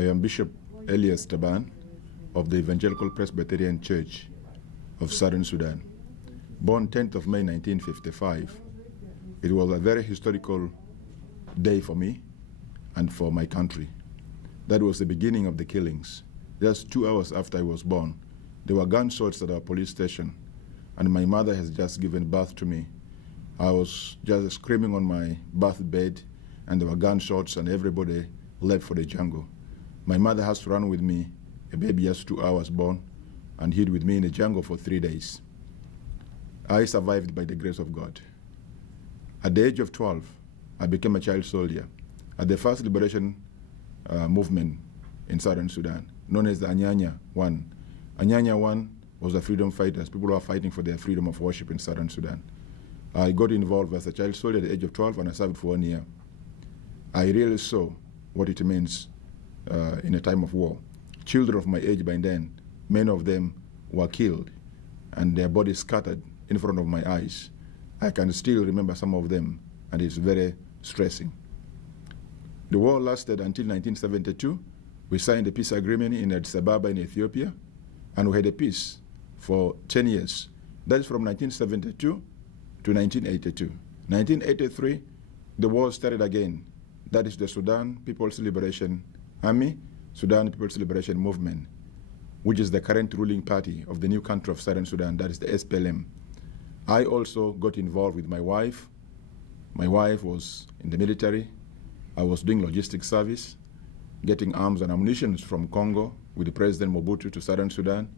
I am Bishop Elias Taban of the Evangelical Presbyterian Church of Southern Sudan. Born 10th of May 1955, it was a very historical day for me and for my country. That was the beginning of the killings. Just 2 hours after I was born, there were gunshots at our police station, and my mother has just given birth to me. I was just screaming on my birth bed, and there were gunshots, and everybody left for the jungle. My mother has to run with me, a baby just 2 hours born, and hid with me in the jungle for 3 days. I survived by the grace of God. At the age of 12, I became a child soldier at the first liberation movement in Southern Sudan, known as the Anyanya 1. Anyanya 1 was the freedom fighters, people who are fighting for their freedom of worship in Southern Sudan. I got involved as a child soldier at the age of 12, and I served for 1 year. I really saw what it means in a time of war. Children of my age by then, many of them were killed and their bodies scattered in front of my eyes. I can still remember some of them, and it's very stressing. The war lasted until 1972. We signed a peace agreement in Addis Ababa in Ethiopia, and we had a peace for 10 years. That is from 1972 to 1982. 1983, the war started again. That is the Sudan People's Liberation Army, Sudan People's Liberation Movement, which is the current ruling party of the new country of Southern Sudan, that is the SPLM. I also got involved with my wife. My wife was in the military. I was doing logistics service, getting arms and ammunition from Congo with President Mobutu to Southern Sudan.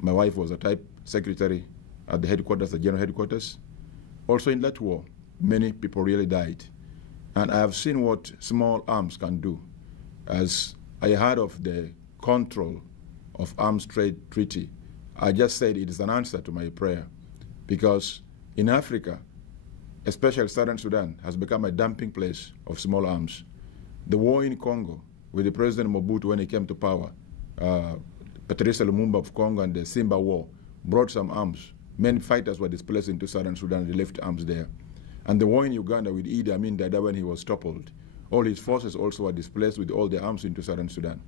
My wife was a type secretary at the headquarters, the general headquarters. Also in that war, many people really died. And I have seen what small arms can do. As I heard of the control of arms trade treaty, I just said it is an answer to my prayer. Because in Africa, especially Southern Sudan, has become a dumping place of small arms. The war in Congo, with the President Mobutu when he came to power, Patrice Lumumba of Congo and the Simba War, brought some arms. Many fighters were displaced into Southern Sudan, they left arms there. And the war in Uganda with Idi Amin Dada when he was toppled, all his forces also were displaced with all the arms into Southern Sudan.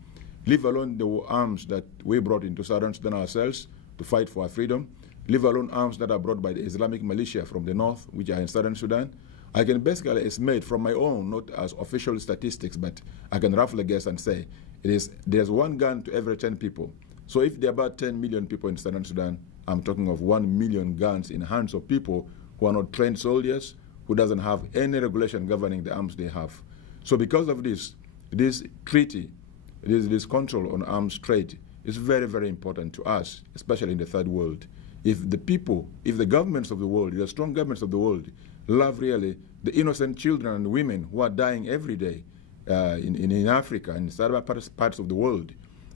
Leave alone the arms that we brought into Southern Sudan ourselves to fight for our freedom, leave alone arms that are brought by the Islamic militia from the north, which are in Southern Sudan. I can basically estimate from my own, not as official statistics, but I can roughly guess and say there's 1 gun to every 10 people. So if there are about 10 million people in Southern Sudan, I'm talking of 1 million guns in hands of people who are not trained soldiers, who doesn't have any regulation governing the arms they have. So because of this treaty, this control on arms trade is very, very important to us, especially in the third world. If the governments of the world, the strong governments of the world, love really the innocent children and women who are dying every day in Africa and in other parts of the world,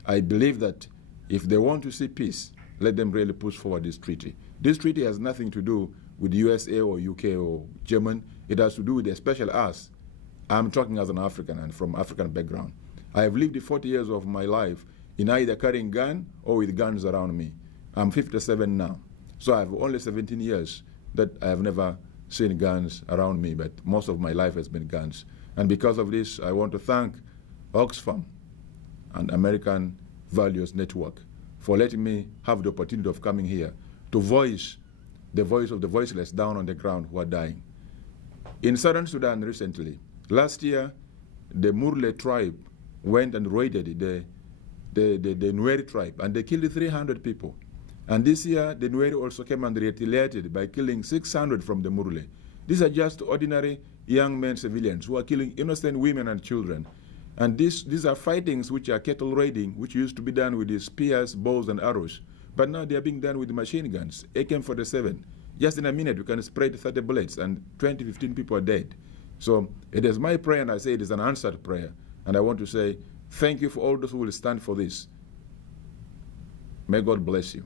I believe that if they want to see peace, let them really push forward this treaty. This treaty has nothing to do with the USA or UK or German. It has to do with especially us. I'm talking as an African and from African background. I have lived the 40 years of my life in either carrying gun or with guns around me. I'm 57 now, so I have only 17 years that I have never seen guns around me, but most of my life has been guns. And because of this, I want to thank Oxfam and American Values Network for letting me have the opportunity of coming here to voice the voice of the voiceless down on the ground who are dying. In Southern Sudan recently, last year, the Murle tribe went and raided the Nueri tribe, and they killed 300 people. And this year, the Nueri also came and retaliated by killing 600 from the Murle. These are just ordinary young men civilians who are killing innocent women and children. And these are fightings which are cattle raiding, which used to be done with the spears, bows, and arrows. But now they are being done with machine guns, AK-47. Just in a minute, you can spread 30 bullets, and 20, 15 people are dead. So it is my prayer, and I say it is an answered prayer. And I want to say thank you for all those who will stand for this. May God bless you.